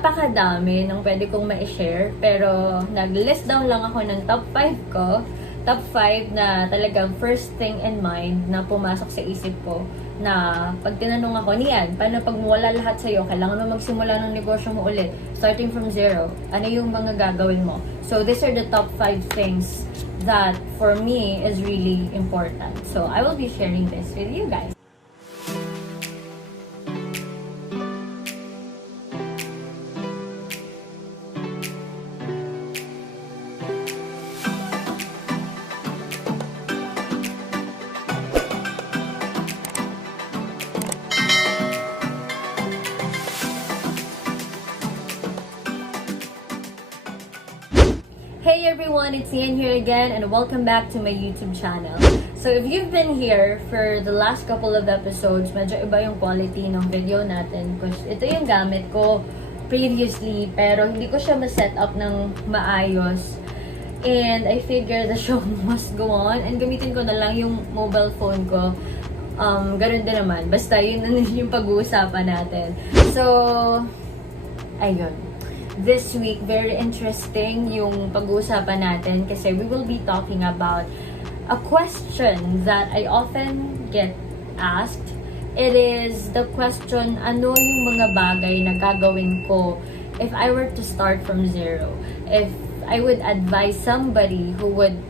Napakadami ng pwede kong ma-share, pero nag-list down lang ako ng top 5 ko. Top 5 na talagang first thing in mind na pumasok sa isip ko na pag tinanong ako, Nian, paano pag wala lahat sa'yo, kailangan mo magsimula ng negosyo mo ulit, starting from zero, ano yung mga gagawin mo? So these are the top 5 things that for me is really important. So I will be sharing this with you guys. Hey everyone, it's Nian here again and welcome back to my YouTube channel. So if you've been here for the last couple of episodes, medyo iba yung quality ng video natin because ito yung gamit ko previously pero hindi ko siya ma-set up ng maayos. And I figure the show must go on and gamitin ko na lang yung mobile phone ko. Ganun din naman. Basta yun na yung pag-uusapan natin. So, ayun. This week, very interesting yung pag-uusapan natin kasi we will be talking about a question that I often get asked. It is the question, ano yung mga bagay na gagawin ko if I were to start from zero? If I would advise somebody who would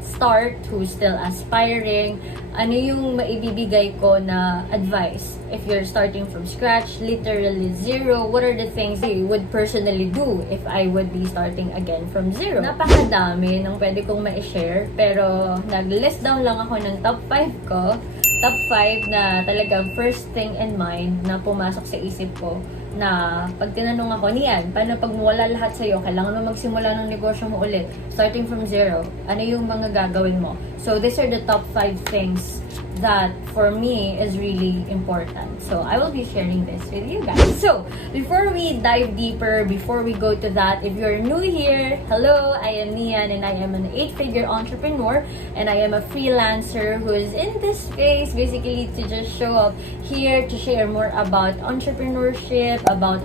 start, who's still aspiring, ano yung maibibigay ko na advice? If you're starting from scratch, literally zero, what are the things you would personally do if I would be starting again from zero? Napakadami ng pwede kong ma-share, pero nag-list down lang ako ng top 5 ko. Top 5 na talagang first thing in mind na pumasok sa isip ko na pag tinanong ako, Nian, paano pag wala lahat sa'yo, kailangan mo magsimula ng negosyo mo ulit, starting from zero, ano yung mga gagawin mo? So these are the top 5 things that for me is really important. So I will be sharing this with you guys. So before we dive deeper, before we go to that, if you're new here, hello, I am Nian and I am an 8-figure entrepreneur and I am a freelancer who is in this space basically to just show up here to share more about entrepreneurship, about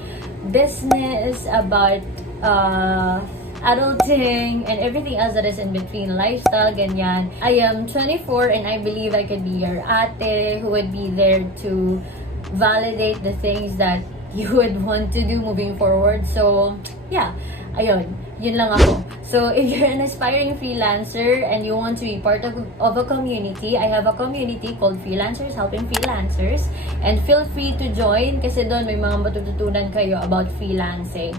business, about adulting, and everything else that is in between, lifestyle, ganyan. I am 24 and I believe I could be your ate who would be there to validate the things that you would want to do moving forward. So, yeah, ayun, yun lang ako. So, if you're an aspiring freelancer and you want to be part of a community, I have a community called Freelancers Helping Freelancers. And feel free to join kasi doon may mga matututunan kayo about freelancing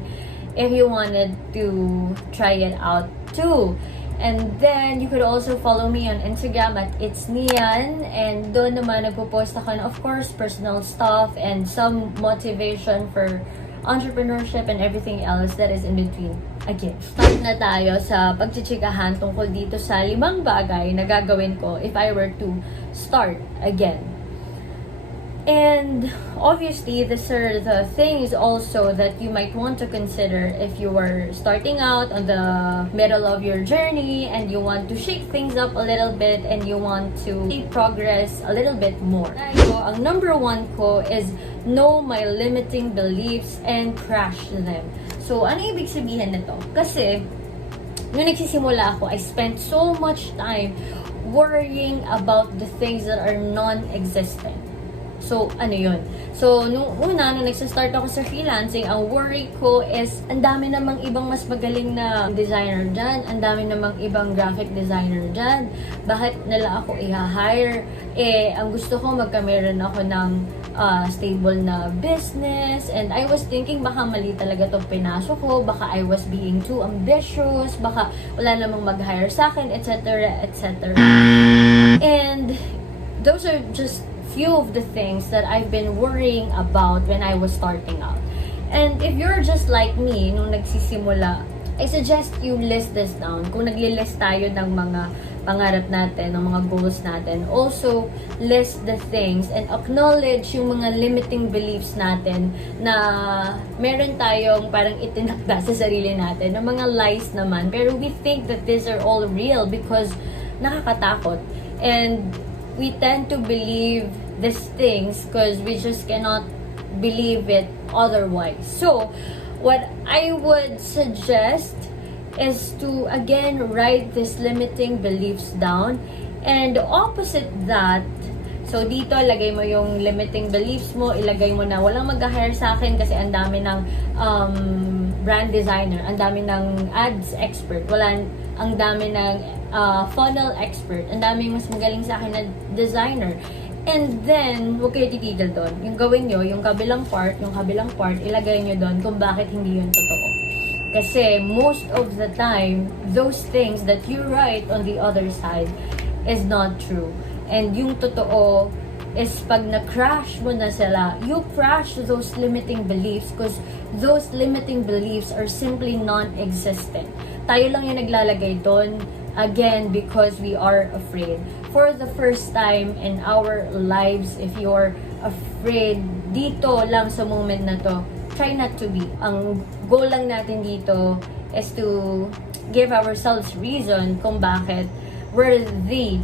if you wanted to try it out too. And then, you could also follow me on Instagram at It's Nian. And doon naman nagpo-post ako na, of course, personal stuff and some motivation for entrepreneurship and everything else that is in between. Again, start na tayo sa pagchichikahan tungkol dito sa 5 bagay na gagawin ko if I were to start again. And obviously, these are the things also that you might want to consider if you were starting out on the middle of your journey and you want to shake things up a little bit and you want to see progress a little bit more. So, ang number 1 ko is know my limiting beliefs and crush them. So, ano ibig sabihin nito? Kasi, nung nagsisimula ako, I spent so much time worrying about the things that are non-existent. So, ano yun? So, nung nagsastart ako sa freelancing, ang worry ko is, ang dami namang ibang mas magaling na designer dyan, ang dami namang ibang graphic designer dyan, bakit nila ako i-hire? Ang gusto ko, magkameron ako ng stable na business, and I was thinking, baka mali talaga itong pinasok ko, baka I was being too ambitious, baka wala namang mag-hire sa akin, etc., etc. And, those are just few of the things that I've been worrying about when I was starting out. And if you're just like me, nung nagsisimula, I suggest you list this down. Kung nagli-list tayo ng mga pangarap natin, ng mga goals natin, also list the things and acknowledge yung mga limiting beliefs natin na meron tayong parang itinakda sa sarili natin, ng mga lies naman. Pero we think that these are all real because nakakatakot. And we tend to believe these things because we just cannot believe it otherwise. So, what I would suggest is to again write these limiting beliefs down, and opposite that, so dito lagay mo yung limiting beliefs mo, ilagay mo na walang mag-hire sa akin kasi ang dami ng brand designer, ang dami ng ads expert, ang dami ng funnel expert, ang dami mas magaling sa akin na designer. And then, huwag kayo titigil doon. Yung gawin nyo, yung kabilang part, ilagay nyo doon kung bakit hindi yun totoo. Kasi most of the time, those things that you write on the other side is not true. And yung totoo is pag na-crash mo na sila, you crash those limiting beliefs because those limiting beliefs are simply non-existent. Tayo lang yung naglalagay doon, again, because we are afraid. For the first time in our lives, if you're afraid, dito lang sa moment na to, try not to be. Ang goal lang natin dito is to give ourselves reason kung bakit worthy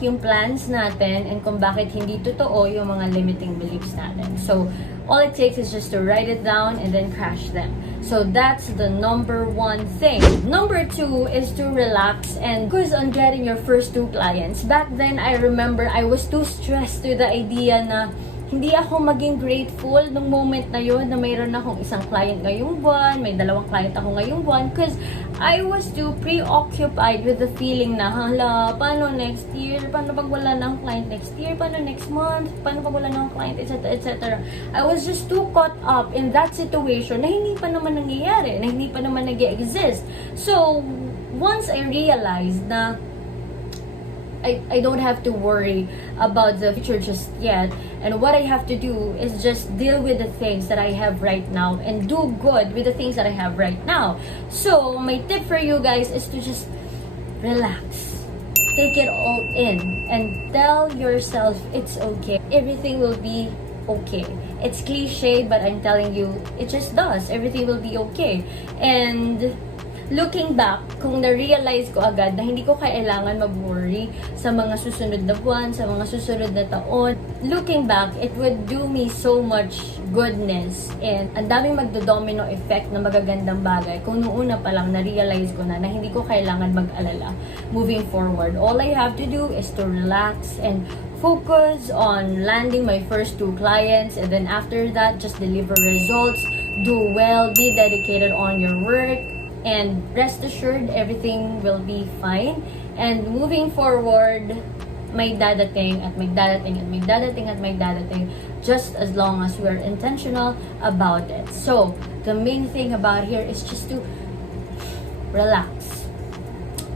yung plans natin and kung bakit hindi totoo yung mga limiting beliefs natin. So, all it takes is just to write it down and then crash them. So, that's the number one thing. Number two is to relax and focus on getting your first 2 clients. Back then, I remember I was too stressed to the idea na hindi ako maging grateful nung moment na yun na mayroon akong isang client ngayong buwan, may 2 client ako ngayong buwan, because I was too preoccupied with the feeling na, hala, paano next year? Paano pag wala ng client next year? Paano next month? Paano pag wala ng client? Etc. etc. I was just too caught up in that situation na hindi pa naman nangyayari, na hindi pa naman nag-exist. So, once I realized na I don't have to worry about the future just yet, and what I have to do is just deal with the things that I have right now and do good with the things that I have right now. So my tip for you guys is to just relax, take it all in, and tell yourself it's okay, everything will be okay. It's cliche, but I'm telling you, it just does. Everything will be okay. And looking back, kung na-realize ko agad na hindi ko kailangan mag-worry sa mga susunod na buwan, sa mga susunod na taon, looking back, it would do me so much goodness. And ang daming magdo-domino effect na magagandang bagay kung noong una pa lang na-realize ko na hindi ko kailangan mag-alala moving forward. All I have to do is to relax and focus on landing my first 2 clients, and then after that, just deliver results, do well, be dedicated on your work, and rest assured everything will be fine. And moving forward, may dadating at may dadating at may dadating at may dadating, just as long as we are intentional about it. So the main thing about here is just to relax.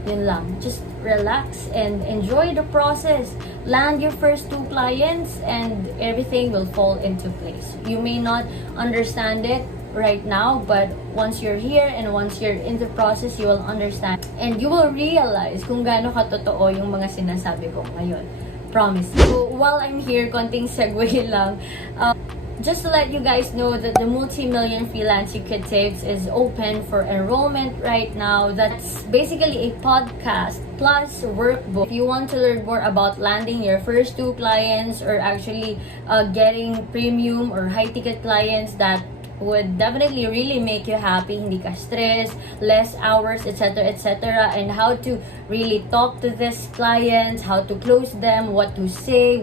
Yun lang. Just relax and enjoy the process. Land your first 2 clients and everything will fall into place. You may not understand it right now, but once you're here and once you're in the process, you will understand and you will realize kung gaano katotoo yung mga sinasabi ko ngayon. Promise. So while I'm here, konting segue lang, just to let you guys know that the Multimillion Freelancing Tips is open for enrollment right now. That's basically a podcast plus workbook. If you want to learn more about landing your first 2 clients or actually getting premium or high ticket clients that would definitely really make you happy, hindi ka stress, less hours, etc., etc., and how to really talk to these clients, how to close them, what to say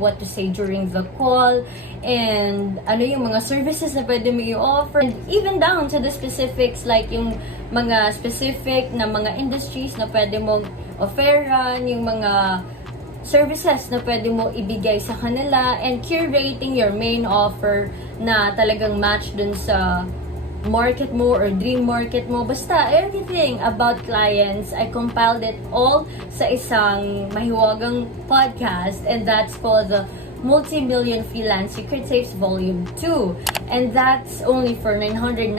during the call, and ano yung mga services na pwede mo i-offer, and even down to the specifics, like yung mga specific na mga industries na pwede mong offeran, yung mga services na pwede mo ibigay sa kanila, and curating your main offer na talagang match dun sa market mo or dream market mo. Basta everything about clients, I compiled it all sa isang mahiwagang podcast, and that's called the Multimillion Freelancing Tips Volume 2. And that's only for 997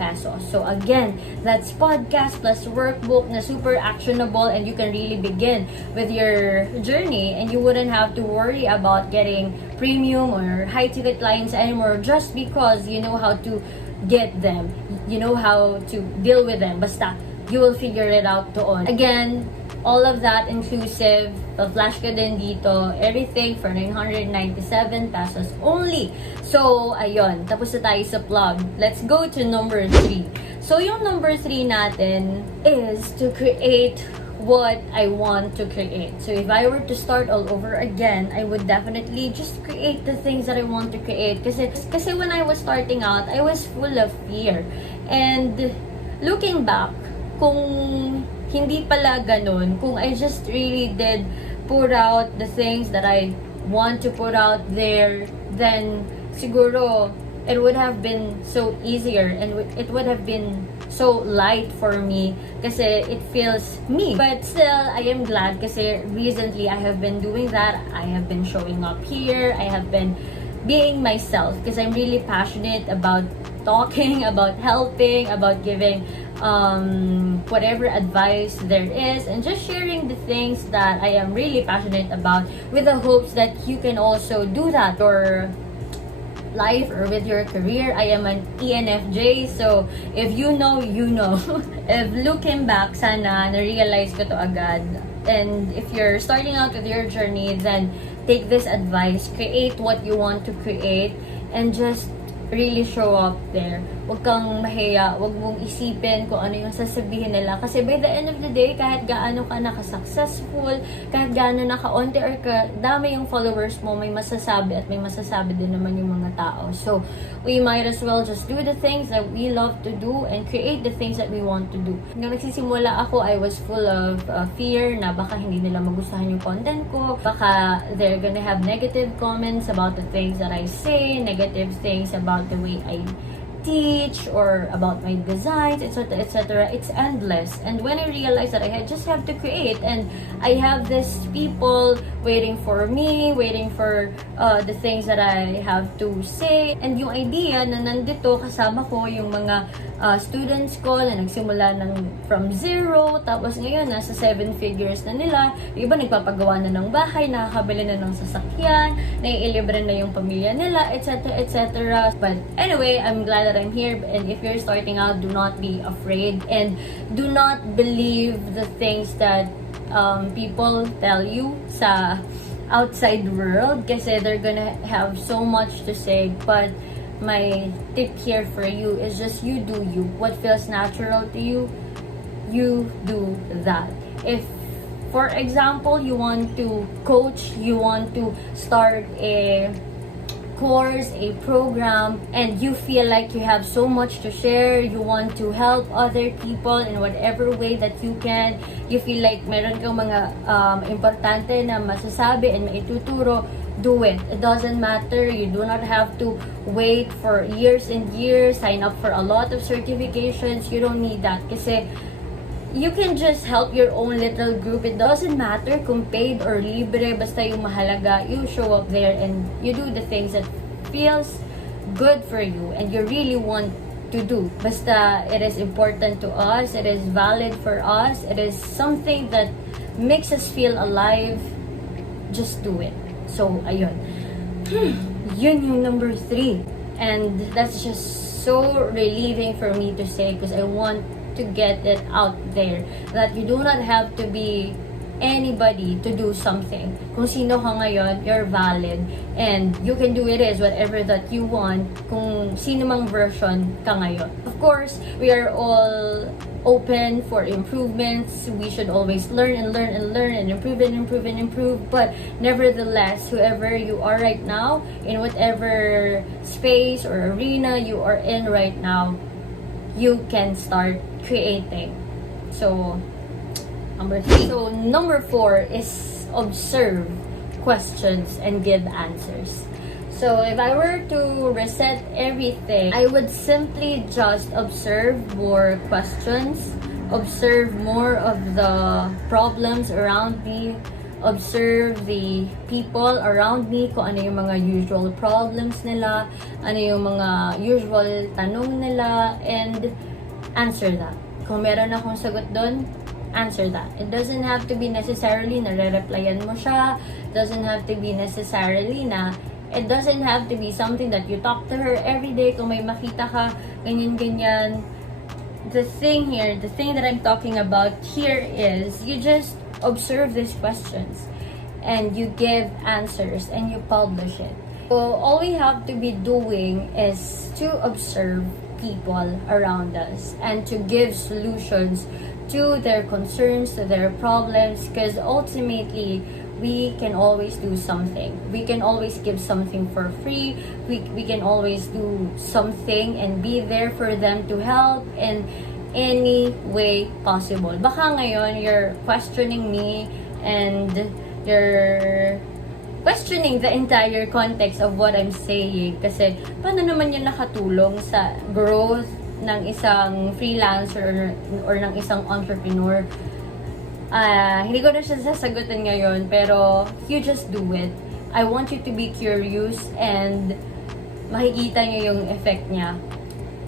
pesos. So again, that's podcast plus workbook na super actionable, and you can really begin with your journey, and you wouldn't have to worry about getting premium or high ticket clients anymore, just because you know how to get them, you know how to deal with them. Basta you will figure it out doon. Again, All of that inclusive, flash ka din dito, everything for 997 pesos only. So, ayun, tapos na tayo sa plug. Let's go to number 3. So, yung number 3 natin is to create what I want to create. So, if I were to start all over again, I would definitely just create the things that I want to create. Kasi when I was starting out, I was full of fear. And looking back, kung hindi pala ganun, kung I just really did put out the things that I want to put out there, then siguro it would have been so easier and it would have been so light for me kasi it feels me. But still, I am glad kasi recently I have been doing that. I have been showing up here. I have been being myself because I'm really passionate about talking, about helping, about giving whatever advice there is, and just sharing the things that I am really passionate about with the hopes that you can also do that or life or with your career. I am an ENFJ, so if you know, you know. If looking back, sana na-realize ko to agad. And if you're starting out with your journey, then take this advice, create what you want to create, and just really show up there. Huwag kang mahiya, huwag mong isipin kung ano yung sasabihin nila. Kasi by the end of the day, kahit gaano ka naka-successful, kahit gaano naka-onti or dami yung followers mo, may masasabi at may masasabi din naman yung mga tao. So, we might as well just do the things that we love to do and create the things that we want to do. Nung nagsisimula ako, I was full of fear na baka hindi nila magustuhan yung content ko, baka they're gonna have negative comments about the things that I say, negative things about the way I teach or about my designs, etc., etc. It's endless. And when I realized that I just have to create, and I have these people waiting for me, waiting for the things that I have to say, and yung idea na nandito kasama ko yung mga students ko na nagsimula from zero, tapos ngayon nasa 7 figures na nila. Yung iba nagpapagawa na ng bahay, nakakabili na ng sasakyan, naiilibre na yung pamilya nila, etc., etc. But anyway, I'm glad that I'm here, and if you're starting out, do not be afraid and do not believe the things that people tell you sa outside world kasi they're gonna have so much to say. But my tip here for you is just you do you. What feels natural to you, you do that. If, for example, you want to coach, you want to start a course, a program, and you feel like you have so much to share, you want to help other people in whatever way that you can, you feel like meron kang mga importante na masasabi and maituturo, do it. It doesn't matter. You do not have to wait for years and years, sign up for a lot of certifications. You don't need that kasi you can just help your own little group. It doesn't matter kung paid or libre, basta yung mahalaga, you show up there and you do the things that feels good for you and you really want to do. Basta it is important to us, it is valid for us, it is something that makes us feel alive, just do it. So, ayun. Yun yung number 3. And that's just so relieving for me to say because I want to get it out there that you do not have to be anybody to do something. Kung sino ka ngayon, you're valid and you can do it is whatever that you want kung sino mang version ka ngayon. Of course, we are all open for improvements. We should always learn and learn and learn and improve and improve and improve. But nevertheless, whoever you are right now, in whatever space or arena you are in right now, you can start creating. So, number 3. So, number 4 is observe questions and give answers. So, if I were to reset everything, I would simply just observe more questions, observe more of the problems around me, observe the people around me, kung ano yung mga usual problems nila, ano yung mga usual tanong nila, and answer that. Kung meron akong sagot doon, answer that. It doesn't have to be necessarily na re-replyan mo siya. Doesn't have to be necessarily na it doesn't have to be something that you talk to her every day. Kung may makita ka, ganyan-ganyan. The thing here, the thing that I'm talking about here is you just observe these questions and you give answers and you publish it. So all we have to be doing is to observe people around us and to give solutions to their concerns, to their problems, because ultimately we can always do something. We can always give something for free. We can always do something and be there for them to help in any way possible. Baka ngayon you're questioning me and you're questioning the entire context of what I'm saying. Kasi paano naman yun nakatulong sa growth ng isang freelancer or ng isang entrepreneur? Hindi ko na siya sasagutin ngayon, pero you just do it. I want you to be curious and makikita nyo yung effect niya.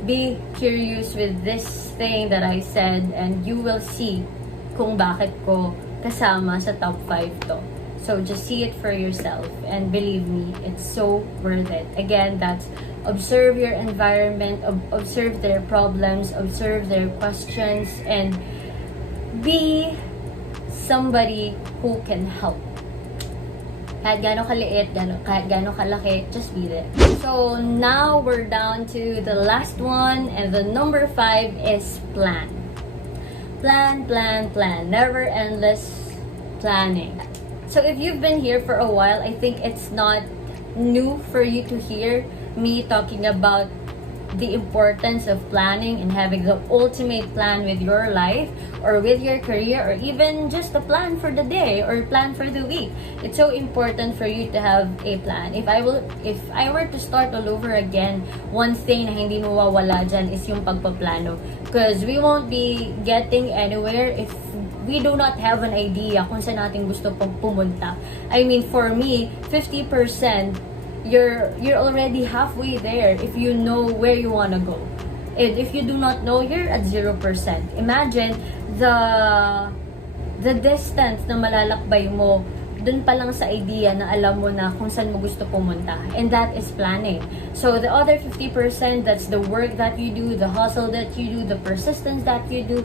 Be curious with this thing that I said and you will see kung bakit ko kasama sa top 5 to. So just see it for yourself and believe me, it's so worth it. Again, that's observe your environment, observe their problems, observe their questions, and be somebody who can help. Kahit gano'ng kaliit, kahit gano'ng kalaki, just be there. So now we're down to the last one, and the number 5 is plan. Plan, plan, plan. Never endless planning. So if you've been here for a while, I think it's not new for you to hear me talking about the importance of planning and having the ultimate plan with your life or with your career, or even just a plan for the day or plan for the week. It's so important for you to have a plan. If I were to start all over again, one thing na hindi mawawala dyan is yung pagpaplano, because we won't be getting anywhere if we do not have an idea kung saan natin gusto pong pumunta. I mean, for me, 50%, you're already halfway there if you know where you want to go. And if you do not know, you're at 0%. Imagine the distance na malalakbay mo dun pa lang sa idea na alam mo na kung saan mo gusto pumunta. And that is planning. So the other 50%, that's the work that you do, the hustle that you do, the persistence that you do,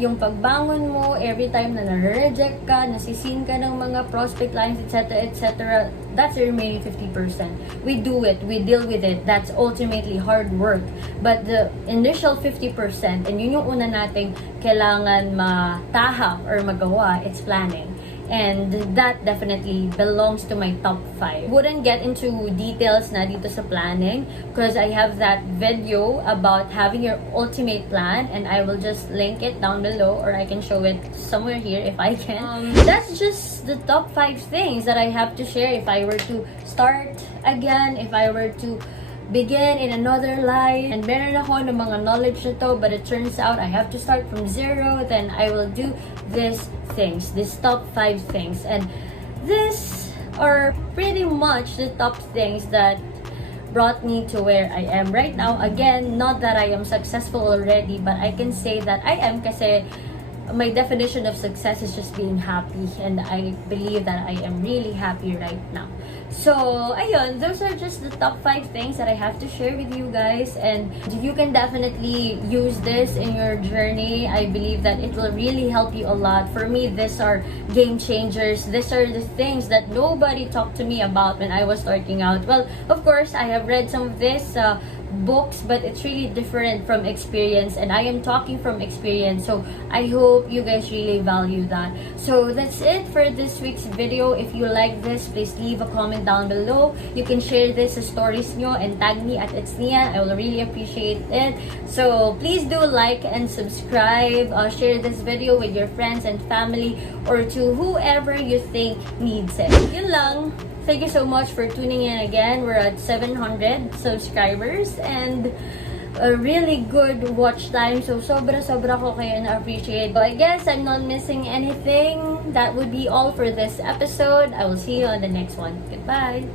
yung pagbangon mo every time na na-reject ka, nasisin ka ng mga prospect lines, etc., etc. That's the remaining 50%. We do it, we deal with it. That's ultimately hard work. But the initial 50%, and yun yung una nating kailangan matahak or magawa, it's planning. And that definitely belongs to my top 5. Wouldn't get into details na dito sa planning because I have that video about having your ultimate plan, and I will just link it down below, or I can show it somewhere here if I can. That's just the top 5 things that I have to share if I were to start again, if I were to begin in another life, and meron ako ng mga knowledge na to, but it turns out I have to start from zero, then I will do these things, these top 5 things. And these are pretty much the top things that brought me to where I am right now. Again, not that I am successful already, but I can say that I am, kasi my definition of success is just being happy, and I believe that I am really happy right now. So, ayun, those are just the top 5 things that I have to share with you guys, and you can definitely use this in your journey. I believe that it will really help you a lot. For me, these are game changers. These are the things that nobody talked to me about when I was starting out. Well, of course, I have read some of this books, but it's really different from experience, and I am talking from experience, so I hope you guys really value that. So that's it for this week's video. If you like this, please leave a comment down below. You can share this sa stories nyo and tag me at It's Nian. I will really appreciate it. So please do like and subscribe. Share this video with your friends and family, or to whoever you think needs it. Yun lang. Thank you so much for tuning in again. We're at 700 subscribers and a really good watch time. So sobra-sobra ko kayo na-appreciate. So I guess I'm not missing anything. That would be all for this episode. I will see you on the next one. Goodbye!